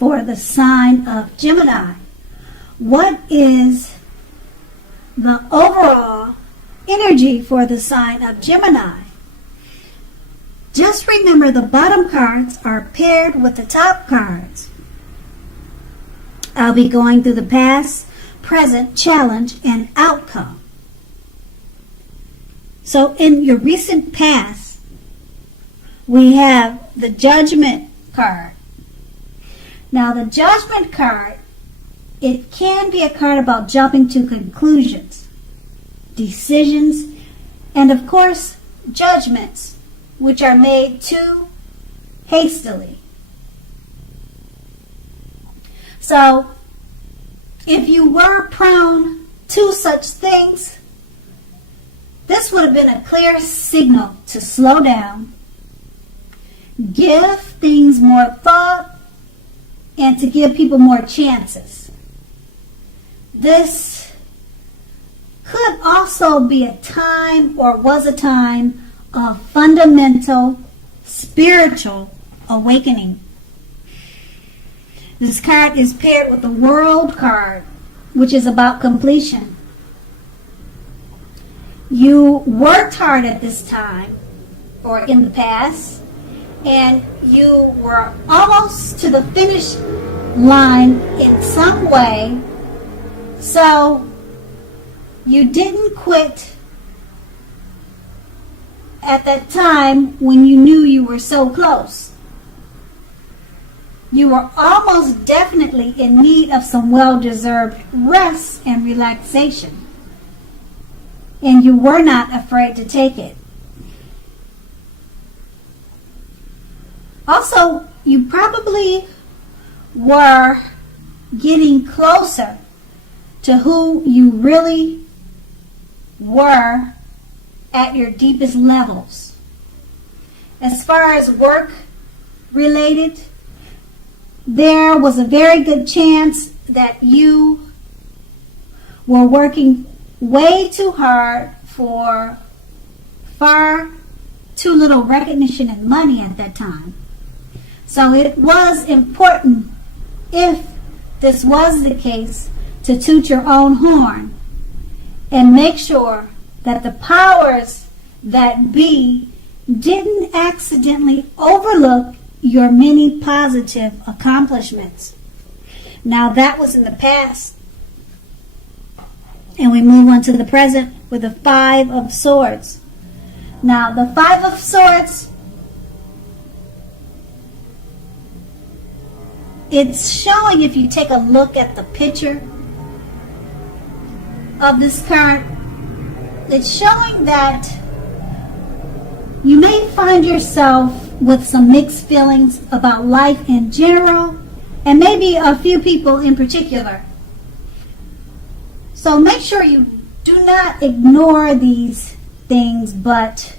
for the sign of Gemini. What is the overall energy for the sign of Gemini? Just remember the bottom cards are paired with the top cards. I'll be going through the past, present, challenge, and outcome. So in your recent past, we have the Judgment card. Now the Judgment card, it can be a card about jumping to conclusions, decisions, and of course, judgments, which are made too hastily. So, if you were prone to such things, this would have been a clear signal to slow down, give things more thought, and to give people more chances. This could also be a time, or was a time, of fundamental spiritual awakening. This card is paired with the World card, which is about completion. You worked hard at this time, or in the past, and you were almost to the finish line in some way, so you didn't quit at that time when you knew you were so close. You were almost definitely in need of some well-deserved rest and relaxation, and you were not afraid to take it. Also, you probably were getting closer to who you really were at your deepest levels. As far as work related, there was a very good chance that you were working way too hard for far too little recognition and money at that time. So it was important, if this was the case, to toot your own horn and make sure that the powers that be didn't accidentally overlook your many positive accomplishments. Now that was in the past. And we move on to the present with the Five of Swords. Now the Five of Swords, it's showing, if you take a look at the picture of this card, it's showing that you may find yourself with some mixed feelings about life in general, and maybe a few people in particular. So make sure you do not ignore these things, but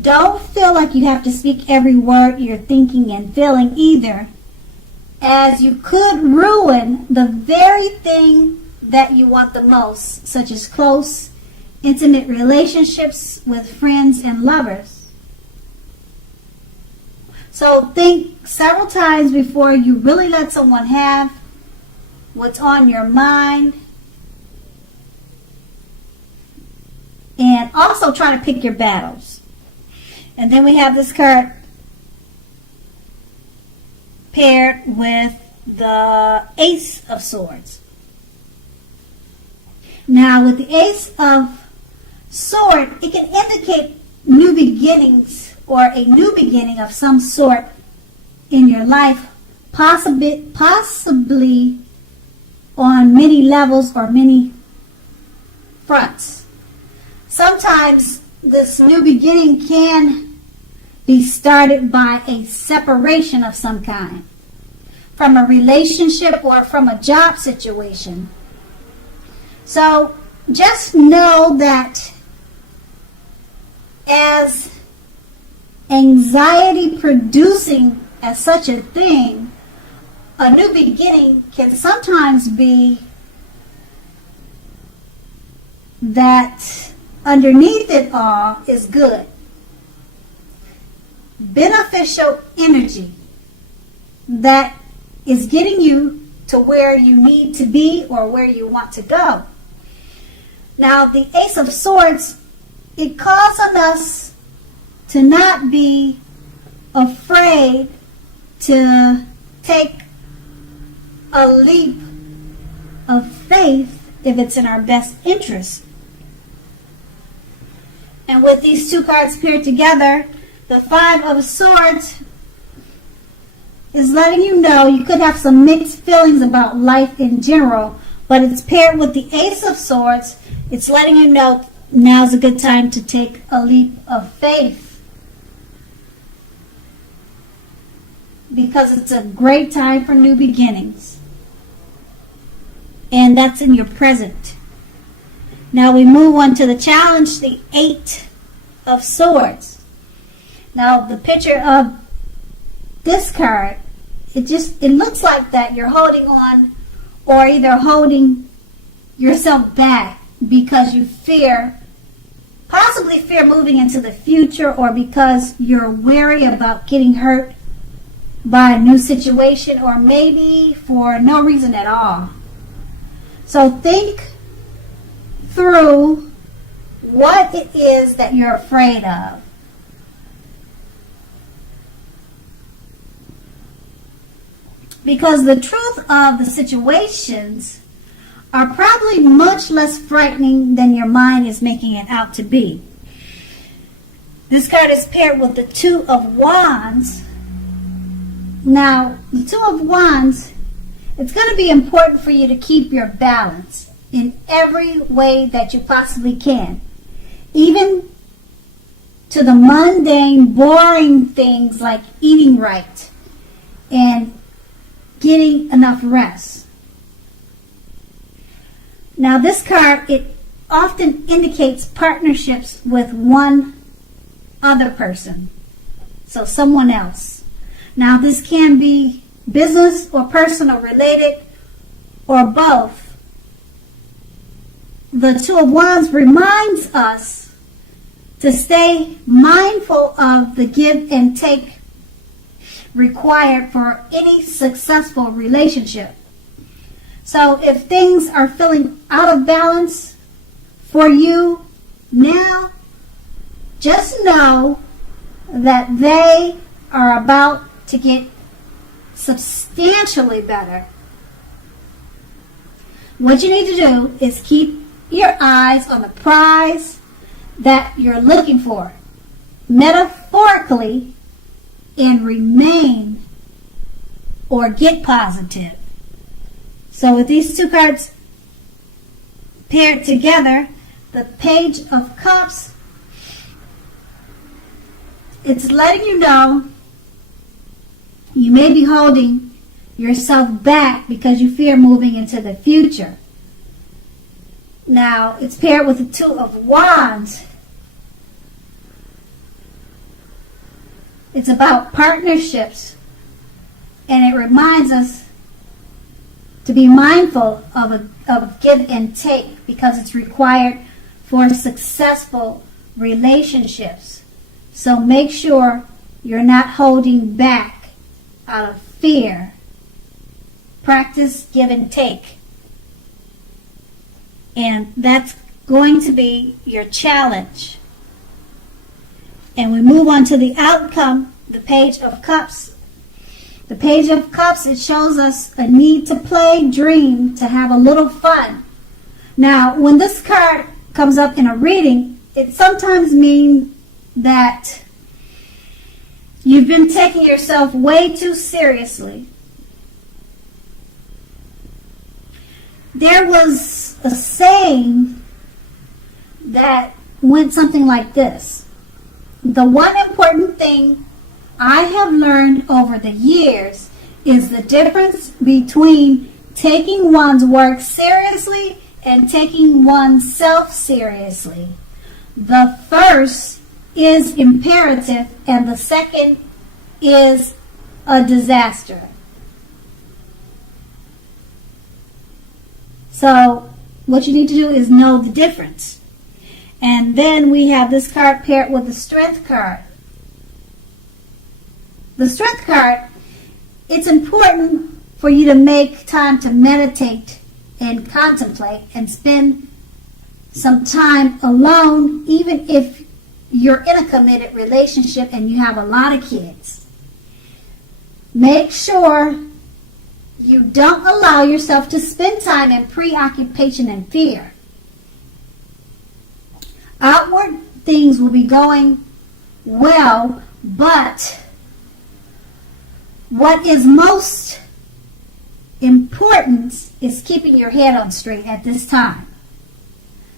don't feel like you have to speak every word you're thinking and feeling either, as you could ruin the very thing that you want the most, such as close, intimate relationships with friends and lovers. So think several times before you really let someone have what's on your mind. And also try to pick your battles. And then we have this card paired with the Ace of Swords. Now with the Ace of Sword, it can indicate new beginnings, or a new beginning of some sort in your life, possibly on many levels or many fronts. Sometimes this new beginning can be started by a separation of some kind, from a relationship or from a job situation. So just know that as anxiety producing as such a thing, a new beginning can sometimes be that underneath it all is good, beneficial energy that is getting you to where you need to be or where you want to go. Now, the Ace of Swords, it calls on us to not be afraid to take a leap of faith if it's in our best interest. And with these two cards paired together, the Five of Swords is letting you know you could have some mixed feelings about life in general, but it's paired with the Ace of Swords. It's letting you know now's a good time to take a leap of faith, because it's a great time for new beginnings. And that's in your present. Now we move on to the challenge, the Eight of Swords. Now the picture of this card, it looks like that you're holding on, or either holding yourself back because you possibly fear moving into the future, or because you're wary about getting hurt by a new situation, or maybe for no reason at all. So think through what it is that you're afraid of. Because the truth of the situations are probably much less frightening than your mind is making it out to be. This card is paired with the Two of Wands. Now, the Two of Wands, it's going to be important for you to keep your balance in every way that you possibly can. Even to the mundane, boring things like eating right and getting enough rest. Now, this card, it often indicates partnerships with one other person, so someone else. Now, this can be business or personal related, or both. The Two of Wands reminds us to stay mindful of the give and take required for any successful relationship. So if things are feeling out of balance for you now, just know that they are about to get substantially better. What you need to do is keep your eyes on the prize that you're looking for, metaphorically, and remain or get positive. So with these two cards paired together, the Page of Cups, it's letting you know you may be holding yourself back because you fear moving into the future. Now, it's paired with the Two of Wands. It's about partnerships, and it reminds us to be mindful of give and take, because it's required for successful relationships. So make sure you're not holding back out of fear. Practice give and take. And that's going to be your challenge. And we move on to the outcome, the Page of Cups. The Page of Cups, it shows us a need to play, dream, to have a little fun. Now, when this card comes up in a reading, it sometimes means that you've been taking yourself way too seriously. There was a saying that went something like this: the one important thing I have learned over the years is the difference between taking one's work seriously and taking oneself seriously. The first is imperative and the second is a disaster. So what you need to do is know the difference. And then we have this card paired with the Strength card. The Strength card, it's important for you to make time to meditate and contemplate and spend some time alone, even if you're in a committed relationship and you have a lot of kids. Make sure you don't allow yourself to spend time in preoccupation and fear. Outward things will be going well, but what is most important is keeping your head on straight at this time.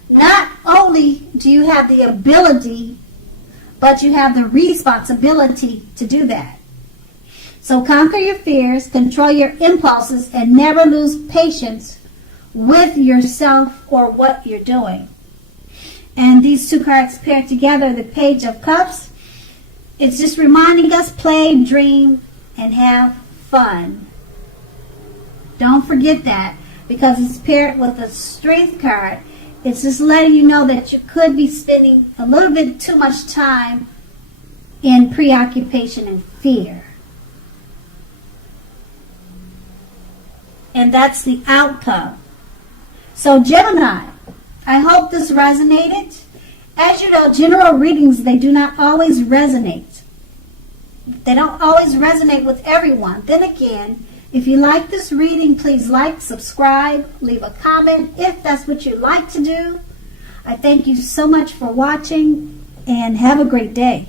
Not only do you have the ability, but you have the responsibility to do that. So conquer your fears, control your impulses, and never lose patience with yourself or what you're doing. And these two cards paired together, the Page of Cups, it's just reminding us, play, dream, and have fun. Don't forget that, because it's paired with a Strength card. It's just letting you know that you could be spending a little bit too much time in preoccupation and fear. And that's the outcome. So Gemini, I hope this resonated. As you know, general readings, they do not always resonate. They don't always resonate with everyone. Then again, if you like this reading, please like, subscribe, leave a comment if that's what you like to do. I thank you so much for watching, and have a great day.